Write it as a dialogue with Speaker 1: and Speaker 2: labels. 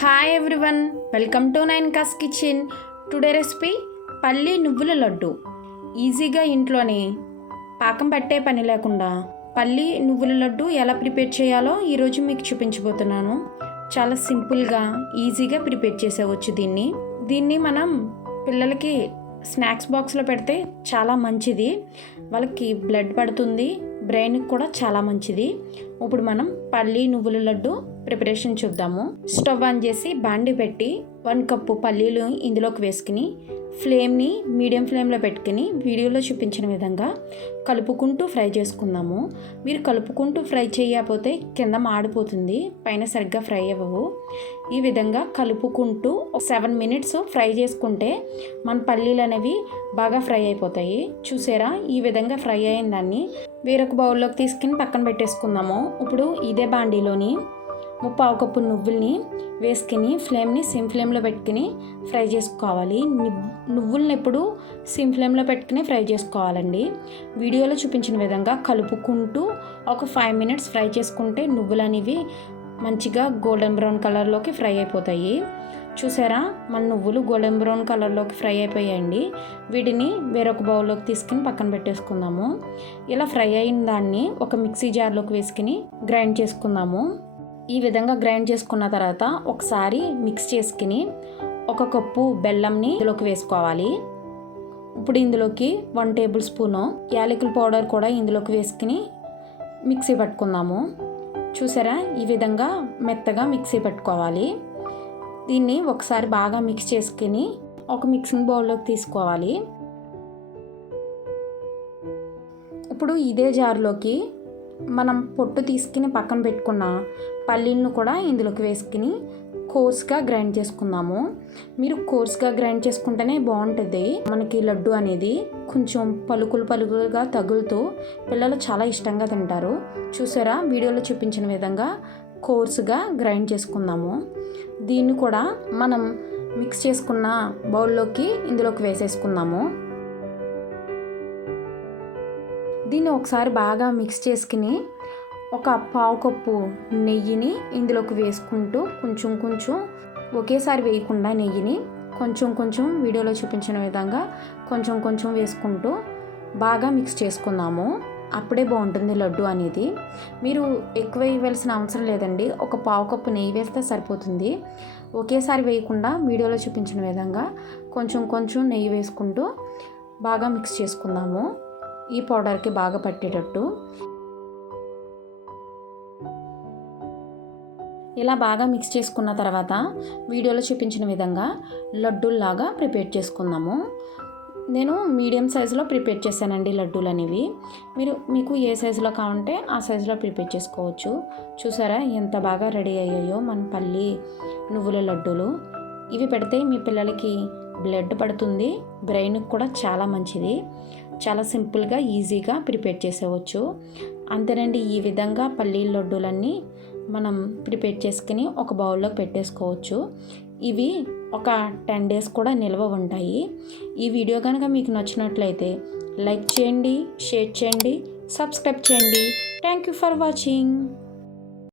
Speaker 1: Hi everyone welcome to నైన్ కాస్ kitchen today recipe పల్లి నువ్వుల లడ్డు. ఈజీగా ఇంట్లోనే పాకం పట్టే పని లేకుండా పల్లి నువ్వుల లడ్డు ఎలా ప్రిపేర్ చేయాలో ఈరోజు మీకు చూపించబోతున్నాను. చాలా సింపుల్గా ఈజీగా ప్రిపేర్ చేసేవచ్చు దీన్ని. దీన్ని మనం పిల్లలకి స్నాక్స్ బాక్స్లో పెడితే చాలా మంచిది. వాళ్ళకి బ్లడ్ పడుతుంది బ్రెయిన్కి కూడా చాలా మంచిది. ఇప్పుడు మనం పల్లి నువ్వుల లడ్డు ప్రిపరేషన్ చూద్దాము. స్టవ్ ఆన్ చేసి బాండి పెట్టి వన్ కప్పు పల్లీలు ఇందులోకి వేసుకుని ఫ్లేమ్ని మీడియం ఫ్లేమ్లో పెట్టుకుని వీడియోలో చూపించిన విధంగా కలుపుకుంటూ ఫ్రై చేసుకుందాము. మీరు కలుపుకుంటూ ఫ్రై చేయకపోతే కింద మాడిపోతుంది పైన సరిగ్గా ఫ్రై అవ్వవు. ఈ విధంగా కలుపుకుంటూ సెవెన్ మినిట్స్ ఫ్రై చేసుకుంటే మన పల్లీలు అనేవి బాగా ఫ్రై అయిపోతాయి. చూసారా? ఈ విధంగా ఫ్రై అయిన దాన్ని వేరొక బౌల్లోకి తీసుకుని పక్కన పెట్టేసుకుందాము. ఇప్పుడు ఇదే బాండీలోని ముప్పావు కప్పు నువ్వుల్ని వేసుకుని ఫ్లేమ్ని సిమ్ ఫ్లేమ్లో పెట్టుకుని ఫ్రై చేసుకోవాలి. నువ్వుల్ని ఎప్పుడు సిమ్ ఫ్లేమ్లో పెట్టుకుని ఫ్రై చేసుకోవాలండి. వీడియోలో చూపించిన విధంగా కలుపుకుంటూ ఒక ఫైవ్ మినిట్స్ ఫ్రై చేసుకుంటే నువ్వులు అనేవి మంచిగా గోల్డెన్ బ్రౌన్ కలర్లోకి ఫ్రై అయిపోతాయి. చూసారా? మన నువ్వులు గోల్డెన్ బ్రౌన్ కలర్లోకి ఫ్రై అయిపోయాయండి. వీటిని వేరొక బౌల్లోకి తీసుకుని పక్కన పెట్టేసుకుందాము. ఇలా ఫ్రై అయిన దాన్ని ఒక మిక్సీ జార్లోకి వేసుకుని గ్రైండ్ చేసుకుందాము. ఈ విధంగా గ్రైండ్ చేసుకున్న తర్వాత ఒకసారి మిక్స్ చేసుకుని ఒక కప్పు బెల్లంని ఇందులోకి వేసుకోవాలి. ఇప్పుడు ఇందులోకి వన్ టేబుల్ స్పూను యాలకుల పౌడర్ కూడా ఇందులోకి వేసుకుని మిక్సీ పట్టుకుందాము. చూసారా? ఈ విధంగా మెత్తగా మిక్సీ పెట్టుకోవాలి. దీన్ని ఒకసారి బాగా మిక్స్ చేసుకుని ఒక మిక్సింగ్ బౌల్లోకి తీసుకోవాలి. ఇప్పుడు ఇదే జార్లోకి మనం పొట్టు తీసుకుని పక్కన పెట్టుకున్న పల్లీలను కూడా ఇందులోకి వేసుకుని కోర్స్గా గ్రైండ్ చేసుకుందాము. మీరు కోర్స్గా గ్రైండ్ చేసుకుంటేనే బాగుంటుంది. మనకి లడ్డు అనేది కొంచెం పలుకులు పలుకులుగా తగులుతూ పిల్లలు చాలా ఇష్టంగా తింటారు. చూసారా? వీడియోలో చూపించిన విధంగా కోర్సుగా గ్రైండ్ చేసుకుందాము. దీన్ని కూడా మనం మిక్స్ చేసుకున్న బౌల్లోకి ఇందులోకి వేసేసుకుందాము. దీన్ని ఒకసారి బాగా మిక్స్ చేసుకుని ఒక పావు కప్పు నెయ్యిని ఇందులోకి వేసుకుంటూ కొంచెం కొంచెం ఒకేసారి వేయకుండా నెయ్యిని కొంచెం కొంచెం వీడియోలో చూపించిన విధంగా కొంచెం కొంచెం వేసుకుంటూ బాగా మిక్స్ చేసుకుందాము. అప్పుడే బాగుంటుంది లడ్డు అనేది. మీరు ఎక్కువ వేయవలసిన అవసరం లేదండి. ఒక పావు కప్పు నెయ్యి వేస్తే సరిపోతుంది. ఒకేసారి వేయకుండా వీడియోలో చూపించిన విధంగా కొంచెం కొంచెం నెయ్యి వేసుకుంటూ బాగా మిక్స్ చేసుకుందాము. ఈ పౌడర్కి బాగా పట్టేటట్టు. ఇలా బాగా మిక్స్ చేసుకున్న తర్వాత వీడియోలో చూపించిన విధంగా లడ్డూల్లాగా ప్రిపేర్ చేసుకుందాము. నేను మీడియం సైజులో ప్రిపేర్ చేశానండి లడ్డూలు అనేవి మీరు మీకు ఏ సైజులో కావాలంటే ఆ సైజులో ప్రిపేర్ చేసుకోవచ్చు. చూసారా ఎంత బాగా రెడీ అయ్యాయో మన పల్లి నువ్వుల లడ్డూలు. ఇవి పెడితే మీ పిల్లలకి బ్లడ్ పడుతుంది బ్రెయిన్కి కూడా చాలా మంచిది. చాలా సింపుల్గా ఈజీగా ప్రిపేర్ చేసేవచ్చు. అంతేనండి ఈ విధంగా పల్లీల లడ్డూలన్నీ మనం ప్రిపేర్ చేసుకుని ఒక బౌల్లో పెట్టేసుకోవచ్చు. ఇవి ఒక టెన్ డేస్ కూడా నిల్వ ఉంటాయి. ఈ వీడియో కనుక మీకు నచ్చినట్లయితే లైక్ చేయండి షేర్ చేయండి సబ్స్క్రైబ్ చేయండి. Thank you for watching.